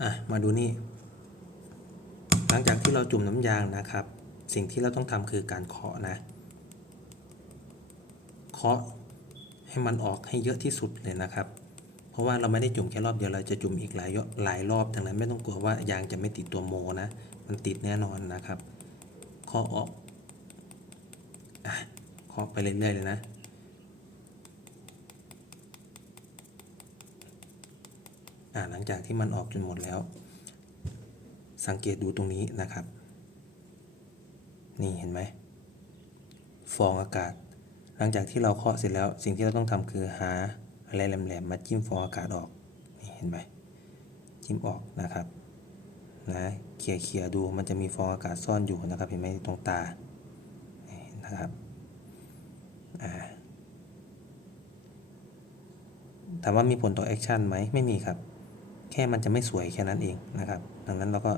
อะมาดูนี่ หลังจากที่เราจุ่มน้ำยางนะครับ สิ่งที่เราต้องทำคือการเคาะนะเคาะให้มันออกให้เยอะที่สุดเลยนะครับ เพราะว่าเราไม่ได้จุ่มแค่รอบเดียวเราจะจุ่มอีกหลายยหลายรอบดังนั้นไม่ต้องกลัวว่ายางจะไม่ติดตัวโมนะ มันติดแน่นอนนะครับเคาะออกอะเคาะไปเรื่อยๆเลยนะ อ่า หลังจากที่มันออกจนหมดแล้ว สังเกตดูตรงนี้นะครับ นี่เห็นไหมฟองอากาศ หลังจากที่เราเคาะเสร็จแล้ว สิ่งที่เราต้องทำคือหาอะไรแหลมๆมาจิ้มฟองอากาศออกนี่เห็นไหมจิ้มออกนะครับนะเขี่ยเขี่ยๆดูมันจะมีฟองอากาศซ่อนอยู่นะครับเห็นไหมตรงตานี่นะครับอ่าถามว่ามีผลต่อแอคชั่นไหมไม่มีครับ แค่มันจะไม่สวยแค่นั้นเองนะครับ ดังนั้นเราก็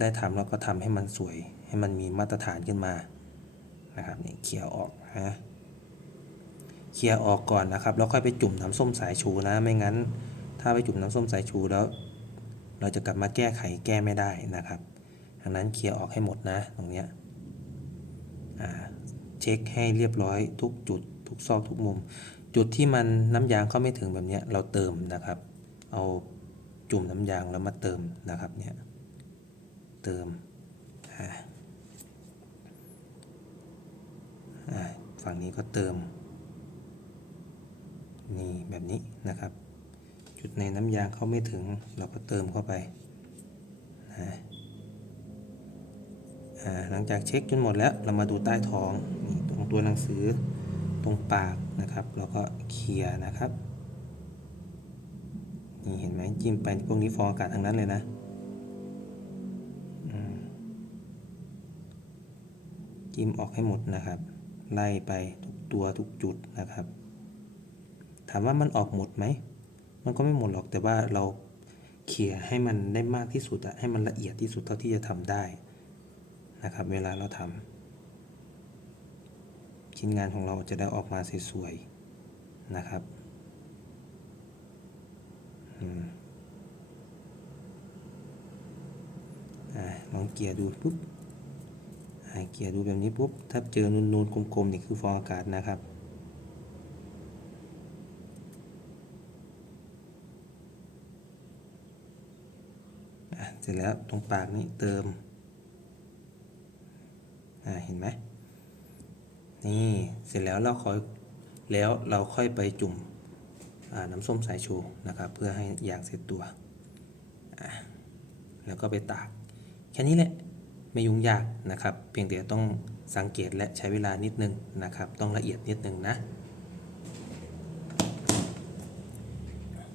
ได้ทำแล้วก็ทำให้มันสวยให้มันมีมาตรฐานขึ้นมานะครับนี่เคลียร์ออกนะเคลียร์ออกก่อนนะครับแล้วค่อยไปจุ่มน้ำส้มสายชูนะ ไม่งั้น ถ้าไปจุ่มน้ำส้มสายชูแล้ว เราจะกลับมาแก้ไขแก้ไม่ได้นะครับดังนั้นเคลียร์ออกให้หมดนะตรงเนี้ยเช็คให้เรียบร้อยทุกจุด ทุกซอกทุกมุม จุดที่มันน้ำยางเข้าไม่ถึงแบบเนี้ยเราเติมนะครับ เอาจุ่มน้ำยางแล้วมาเติมนะครับเนี่ยเติมฝั่งนี้ก็เติม นี่แบบนี้นะครับ จุดในน้ำยางเข้าไม่ถึง เราก็เติมเข้าไปนะหลังจากเช็คจนหมดแล้วเรามาดูใต้ท้องนี่ตรงตัวหนังสือตรงปากนะครับ เราก็เคลียร์นะครับ นี่เห็นไหมจิ้มไปพวกนี้ฟองอากาศทั้งนั้นเลยนะจิ้มออกให้หมดนะครับ ไล่ไปทุกตัวทุกจุดนะครับ ถามว่ามันออกหมดไหม มันก็ไม่หมดหรอกแต่ว่าเราเขี่ยให้มันได้มากที่สุดอะให้มันละเอียดที่สุดเท่าที่จะทำได้นะครับ เวลาเราทำชิ้นงานของเราจะได้ออกมาสวยๆนะครับ ลองเกียร์ดูปุ๊บเกียร์ดูแบบนี้ปุ๊บ ถ้าเจอนูนๆกลมๆนี่คือฟองอากาศนะครับเสร็จแล้วตรงปากนี้เติม เห็นไหม นี่ เสร็จแล้วเราค่อย แล้วเราค่อยไปจุ่ม น้ำส้มสายชูนะครับ เพื่อให้ยางเสร็จตัว แล้วก็ไปตาก แค่นี้แหละไม่ยุ่งยากนะครับ เพียงแต่ต้องสังเกตและใช้เวลานิดนึงนะครับ ต้องละเอียดนิดนึงนะ